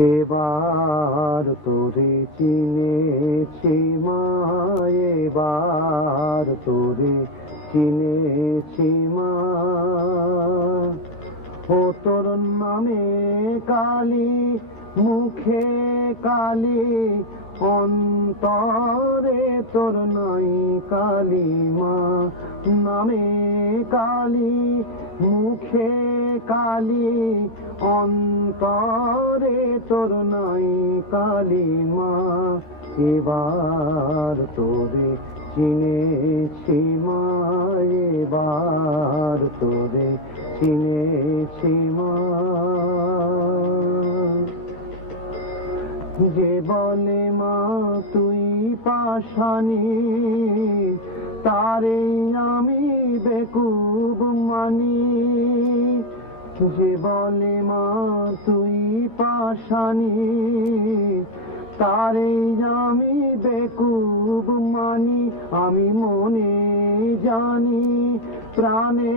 এবার তোরে চিনেছি মা, এবার তোরে চিনেছি মা। ও তোর নামে কালী, মুখে কালী, অন্তরে তোর নাই কালী মা। নামে কালী, মুখে কালী, অন্তরে তোর নাই কালী মা। এবার তোরে চিনেছি মা, এবার তোরে চিনেছি মা। যে বলে মা তুই পাষাণী, তারে আমি বেকুব মানি। যে বলে মা তুই পাষাণী, তারে আমি বেকুব মানি। আমি মনে জানি, প্রাণে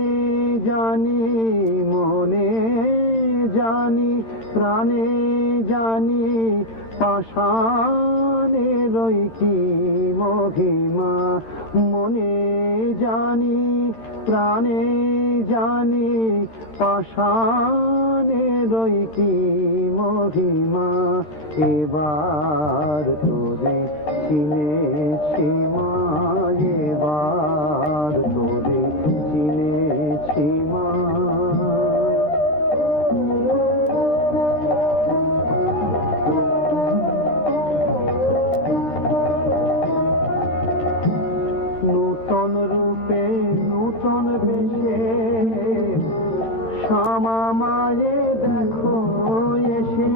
জানি, মনে জানি, প্রাণে জানি, পাষাণেরই কি মহিমা। মনে জানি, প্রাণে জানি, পাষাণেরই কি মহিমা। এবার তোরে চিনেছি মা, এবার তোরে চিনেছি মা। নূতন রূপে নূতন বেশে শ্যামা মায়ে দেখো এসে।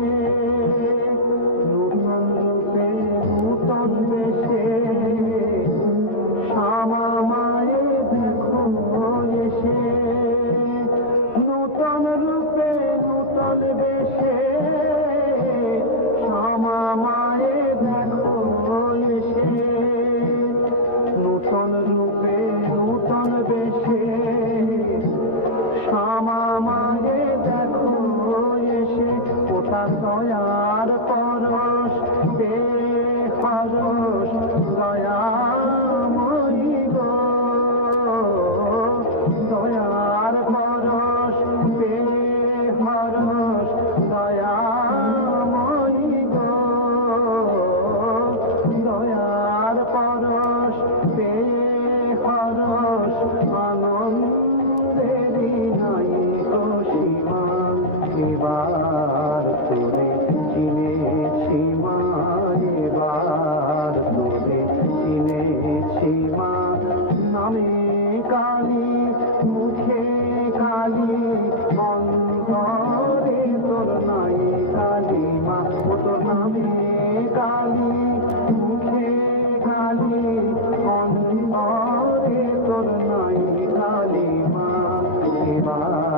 নূতন রূপে নূতন বেশে শ্যামা মায়ে দেখো এসে। নূতন রূপে নূতন বেশে শ্যামা মায়ে দেখো এসে। নূতন রূপে নূতন বেশে শ্যামা মায়ে দেখো এসে। ওটা দয়ার পরশ বেহরস, দয়াময়ী গো। দয়ার পরশ বেহরস, দয়াময়ী গো। দয়ার পরশ বেহরস, আনন্দেরই নাই গো সীমা। এবার তোরে চিনেছি মা, এবার তোরে চিনেছি মা। নামে কালী, মুখে কালী, অন্তরে তোর নাই কালী মা। ও তোর নামে কালী, মুখে কালী, অন্তরে তোর নাই কালী মা। এবার